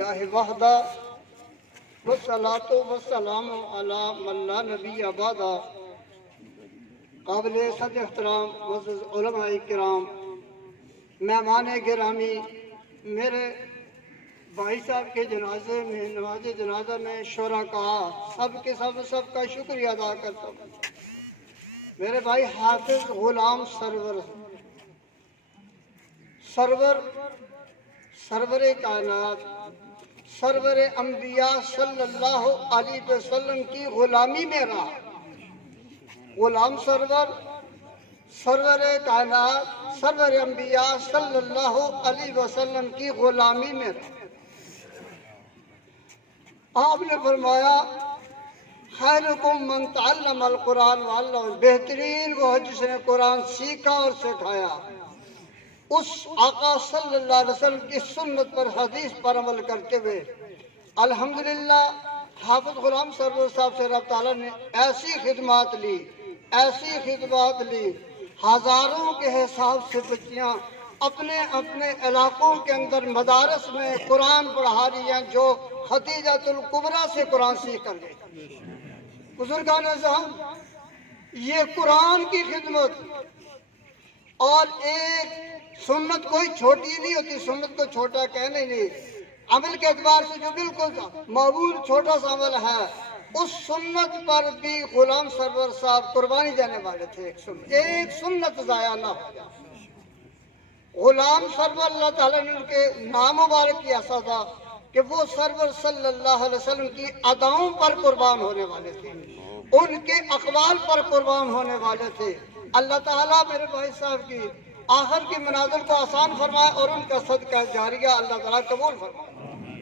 للہ وحدہ والصلاۃ والسلام علی من لا نبی بعدہ۔ قابل صد احترام معزز علماء کرام، مہمان گرامی، میرے بھائی صاحب کے جنازے میں، نماز جنازہ میں شرکاء سب کے سب کا شکریہ ادا کرتا ہوں۔ میرے بھائی حافظ غلام سرور کائنات، سرور انبیاء صلی اللہ علیہ وسلم کی غلامی میں رہا۔ غلام سرور کائنات، سرور انبیاء صلی اللہ علیہ وسلم کی غلامی میں رہا۔ آپ نے فرمایا خیرکم من تعلم القرآن وعلمہ، بہترین وہ ہے جس نے قرآن سیکھا اور سکھایا۔ اس آقا صلی اللہ علیہ وسلم کی سنت پر، حدیث پر عمل کرتے ہوئے الحمدللہ حافظ غلام سرور صاحب سے رب تعالیٰ نے ایسی خدمات لی، ہزاروں کے حساب سے بچیاں اپنے اپنے علاقوں کے اندر مدارس میں قرآن پڑھا رہی ہیں، جو ختیجۃ الکبریٰ سے قرآن سیکھ کر گئے۔ بزرگان اعظم، یہ قرآن کی خدمت اور ایک سنت کوئی چھوٹی نہیں ہوتی، سنت کو چھوٹا کہنے نہیں، عمل کے اعتبار سے جو بالکل معمول چھوٹا سا عمل ہے، اس سنت پر بھی غلام سرور صاحب قربانی دینے والے تھے۔ ایک سنت ضائع نہ ہو جائے۔ غلام سرور اللہ تعالیٰ نے ان کے نام مبارک کی ایسا تھا کہ وہ سرور صلی اللہ علیہ وسلم کی اداؤں پر قربان ہونے والے تھے، ان کے اقوال پر قربان ہونے والے تھے۔ اللہ تعالیٰ میرے بھائی صاحب کی آخر کی منازل کو آسان فرمائے اور ان کا صدقہ جاریہ اللہ تعالیٰ قبول فرمائے۔